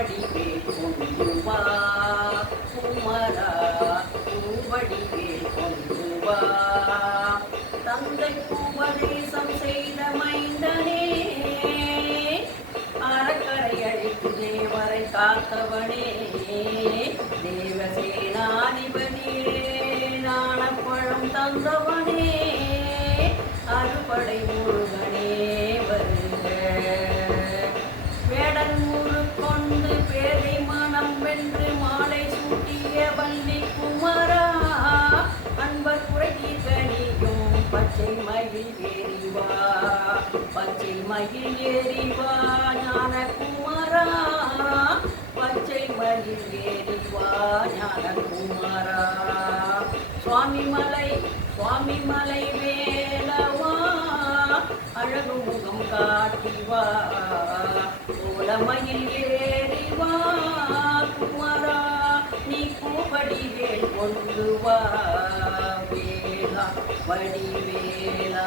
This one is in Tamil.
பூவடிவேல் கொண்டு வா குமரா பூவடிவேல் கொண்டு வா தந்தைக்கு உபதேசம் செய்த மைந்தனே அறக்கரை அழித்து தேவரை காத்தவனே தேவசேனாதிபதியே ஞானப்பழம் தந்தவனே அறுபடை முருகனே வருக வேடன் முரு கொண்டு பேரை மனம் வென்று மாலை சூட்டிய வள்ளி குமரா அன்பர் குறை தீர்க்கணியும் பச்சை மயில் ஏறிவா பச்சை மயில் ஏறிவா ஞான குமரா பச்சை மயில் ஏறிவா ஞான குமரா சுவாமி மலை வேலவா அழகு முகம் காட்டிவா கோலமயில் ஏறிவா குமரா நீ பூவடிவேல் கொண்டு வா வேலா வடிவேலா